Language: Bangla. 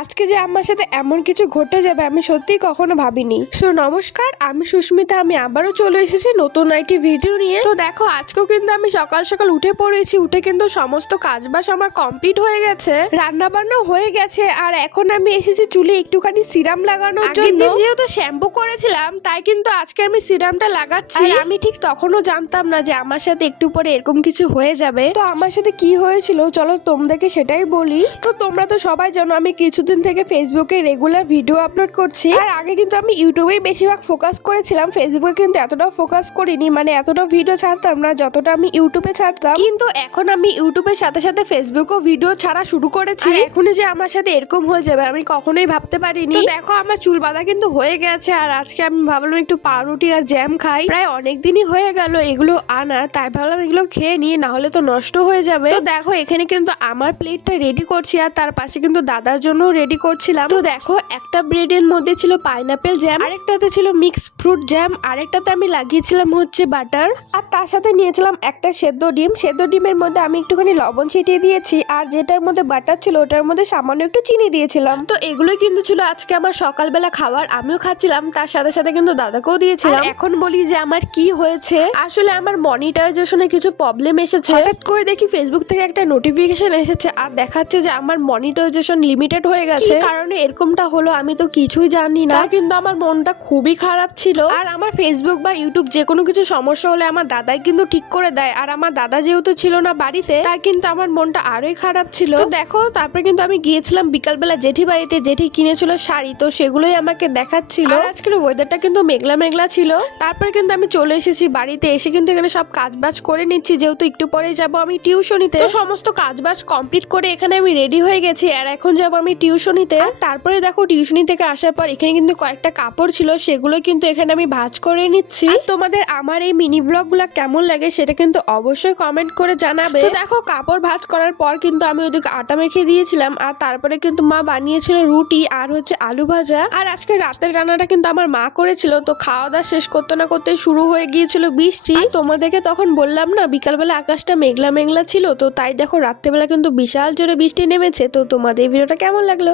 আজকে যে আমার সাথে এমন কিছু ঘটে যাবে আমি সত্যিই কখনো ভাবিনি। সো নমস্কার, আমি সুস্মিতা। আমি আবারও চলে এসেছি নতুন একটি ভিডিও নিয়ে। তো দেখো, আজকেও কিন্তু আমি সকাল সকাল উঠে পড়েছি। উঠে কিন্তু সমস্ত কাজবাজ আমার কমপ্লিট হয়ে গেছে, রান্না বান্না হয়ে গেছে। আর এখন আমি এসেছি চুলে একটুখানি সিরাম লাগানোর জন্য। যেহেতু শ্যাম্পু করেছিলাম তাই কিন্তু আজকে আমি সিরামটা লাগাচ্ছি। আমি ঠিক তখনও জানতাম না যে আমার সাথে একটু পরে এরকম কিছু হয়ে যাবে। তো আমার সাথে কি হয়েছিল চলো তোমাদেরকে সেটাই বলি। তো তোমরা তো সবাই জানো আমি কিছুদিন থেকে ফেসবুকে রেগুলার ভিডিও আপলোড করছি। আর আগে কিন্তু আমি ইউটিউবেই বেশিরভাগ ফোকাস করেছিলাম, ফেসবুকে কিন্তু এতটা ফোকাস করিনি। মানে এতটা ভিডিও ছাড়তাম না যতটা আমি ইউটিউবে ছাড়তাম। কিন্তু এখন আমি ইউটিউবের সাথে সাথে ফেসবুকেও ভিডিও ছাড়া শুরু করেছি। এখনই যে আমার সাথে এরকম হয়ে যাবে আমি কখনোই ভাবতে পারিনি। তো দেখো, আমার চুল বাঁধা কিন্তু হয়ে গেছে। আর আজকে আমি ভাবলাম একটু পাউরুটি আর জ্যাম খাই। প্রায় অনেক দিনই হয়ে গেল এগুলো আনার, তাই ভাবলাম এগুলো খেয়ে নিই, না হলে তো নষ্ট হয়ে যাবে। তো দেখো, এখানে কিন্তু আমার প্লেটটা রেডি করছি আর তার পাশে কিন্তু দাদার জন্য রেডি করছিলাম। তো দেখো, একটা ব্রেডের মধ্যে ছিল পাইনাপেল জ্যাম, আরেকটাতে ছিল মিক্স ফ্রুট জ্যাম, আরেকটাতে আমি লাগিয়েছিলাম হচ্ছে বাটার, আর তার সাথে নিয়েছিলাম একটা সেদ্ধ ডিম। সেদ্ধ ডিমের মধ্যে আমি একটুখানি লবণ ছিটিয়ে দিয়েছি, আর যেটার মধ্যে বাটার ছিল ওটার মধ্যে সামান্য একটু চিনি দিয়েছিলাম। তো এগুলো কিন্তু ছিল আজকে আমার সকালবেলা খাবার। আমিও খাচ্ছিলাম, তার সাথে সাথে কিন্তু দাদাকেও দিয়েছিলাম। এখন বলি যে আমার কি হয়েছে। আসলে আমার মনিটাইজেশনে কিছু প্রবলেম এসেছে। হঠাৎ করে দেখি ফেসবুক থেকে একটা নোটিফিকেশন এসেছে আর দেখাচ্ছে যে আমার মনিটাইজেশন লিমিটেড হয়ে গেছে। কি কারণে এরকমটা হলো আমি তো কিছুই জানি না, কিন্তু আমার মনটা খুবই খারাপ ছিল। আর আমার ফেসবুক বা ইউটিউব যে কোনো কিছু সমস্যা হলে আমার দাদাই কিন্তু ঠিক করে দেয়। আর আমার দাদা যেহেতু ছিল না বাড়িতে, তাই কিন্তু আমার মনটা আরোই খারাপ ছিল। তো দেখো, তারপরে কিন্তু আমি গিয়েছিলাম বিকালবেলা জেঠি বাড়িতে। জেঠি কিনেছিল শাড়ি, তো সেগুলোই আমাকে দেখাচ্ছিল। আর আজকের ওয়েদারটা কিন্তু মেঘলা মেঘলা ছিল। তারপরে কিন্তু আমি চলে এসেছি বাড়িতে। এসে কিন্তু এখানে সব কাজবাজ করে নিচ্ছি, যেহেতু একটু পরে যাব আমি টিউশনিতে। তো সমস্ত কাজবাজ কমপ্লিট করে এখানে আমি রেডি হয়ে গেছি, আর এখন যাব আমি টিউশনিতে। তারপরে দেখো, টিউশনি থেকে আসার পর এখানে কিন্তু কয়েকটা কাপড় ছিল, সেগুলো কিন্তু এখানে আমি ভাঁজ করে নিচ্ছি। তোমাদের আমার এই মিনি ব্লগ গুলা কেমন লাগে সেটা কিন্তু অবশ্যই কমেন্ট করে জানাবে। তো দেখো, কাপড় ভাঁজ করার পর কিন্তু আমি ওদিকে আটা মেখে দিয়েছিলাম, আর তারপরে কিন্তু মা বানিয়েছিল রুটি আর হচ্ছে আলু ভাজা। আর আজকে রাতের রান্নাটা কিন্তু আমার মা করেছিল। তো খাওয়া দাওয়া শেষ করতে না করতে শুরু হয়ে গিয়েছিল বৃষ্টি। তোমাদেরকে তখন বললাম না বিকালবেলা আকাশটা মেঘলা মেঘলা ছিল, তো তাই দেখো রাত্রেবেলা কিন্তু বিশাল জোরে বৃষ্টি নেমেছে। তো তোমাদের ভিডিওটা কেমন লাগলো